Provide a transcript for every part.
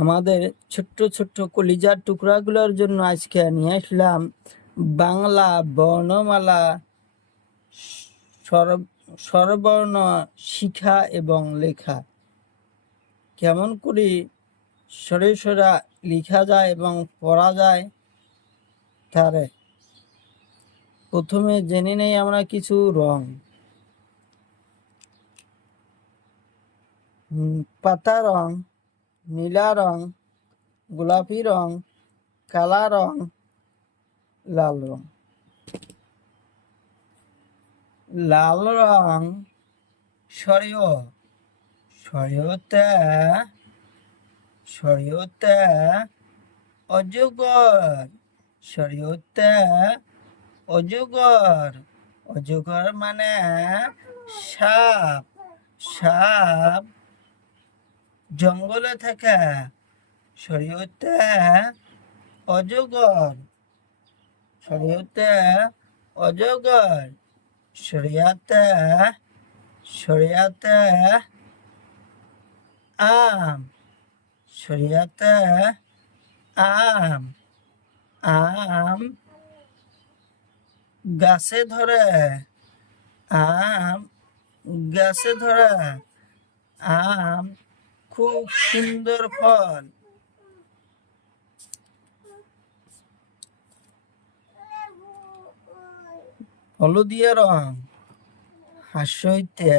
আমাদের ছোট্ট ছোট্ট কলিজার টুকরাগুলোর জন্য আজকে নিয়ে আসলাম বাংলা বর্ণমালা স্বরবর্ণ শিখা এবং লেখা। কেমন করে সরে সরা লেখা যায় এবং পড়া যায় তারে প্রথমে জেনে নেই আমরা কিছু রং। পাতা রং, নীলা রং, গোলাপি রং, কালা রং, লাল রং। লাল রং সরিয়তে অজগর, অজগর মানে সাপ। সাপ জঙ্গলে থাকে। শরীয়তে অজগর, শরিয়াতে আম, আম গাছে ধরে, আম খুব সুন্দর ফল। হলদিয়া রং হাসইতে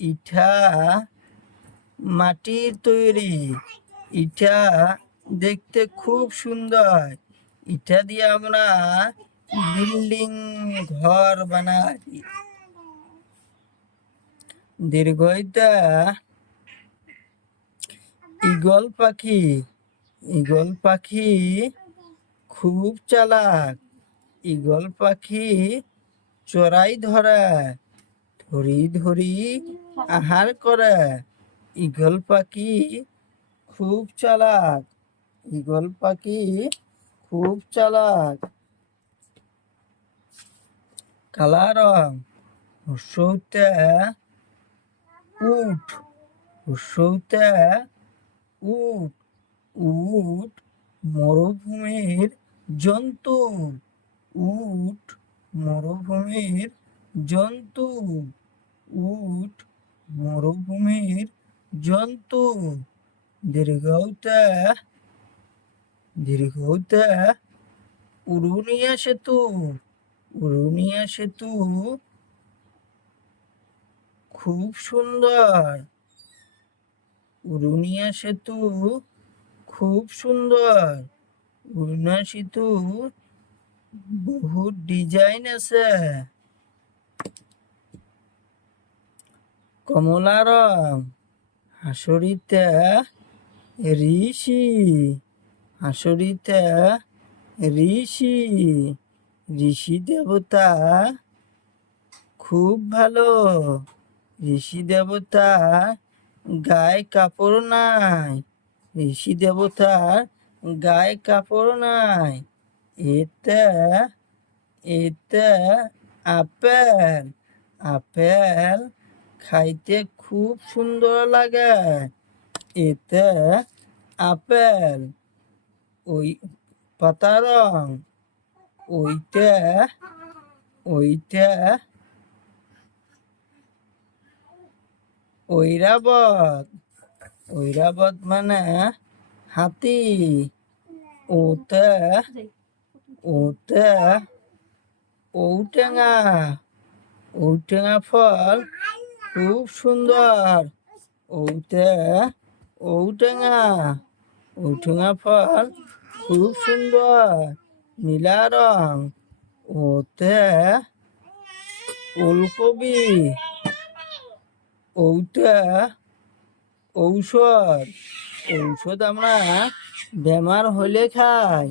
ইটা মাটির তৈরি। ইটা দেখতে খুব সুন্দর। ইটা দিয়ে আমরা বিল্ডিং ঘর বানাই। দীর্ঘইতে ঈগল পাখি খুব চালাক। ঈগল পাখি চড়াই ধরে, ধরি আহার করে। ঈগল পাখি খুব চালাক। কালা রং হর্ষইতে উট মরুভূমির জন্তু। দীর্ঘতে উড়ুনিয়া সেতু খুব সুন্দর। উড়ুনিয়া সেতু বহু ডিজাইন আছে। কমলা রং হাসরিতে ঋষি দেবতা খুব ভালো। ঋষি দেবতা গায়ে কাপড় নাই। এতে আপেল খাইতে খুব সুন্দর লাগে। এতে আপেল। ওই পাতা রং ওইতে ঐরাবত মানে হাতি। ওতে ঔটেঙা ফল খুব সুন্দর। ঔটেঙা ফল খুব সুন্দর। নীলা রং ওতে ওলকবি। ঔষধ আমরা বেমার হলে খাই।